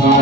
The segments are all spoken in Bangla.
Bye.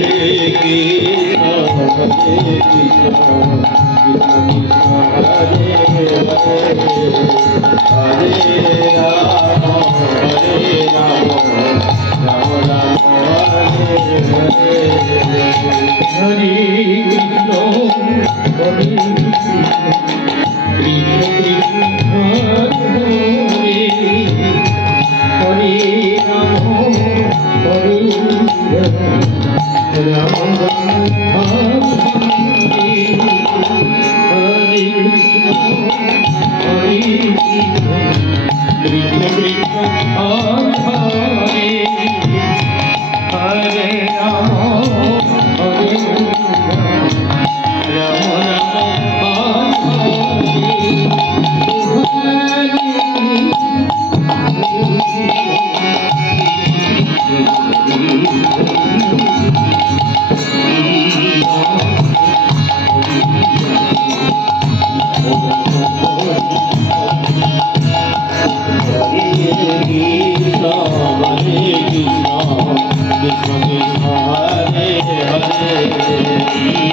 Krishna Krishna Hare Hare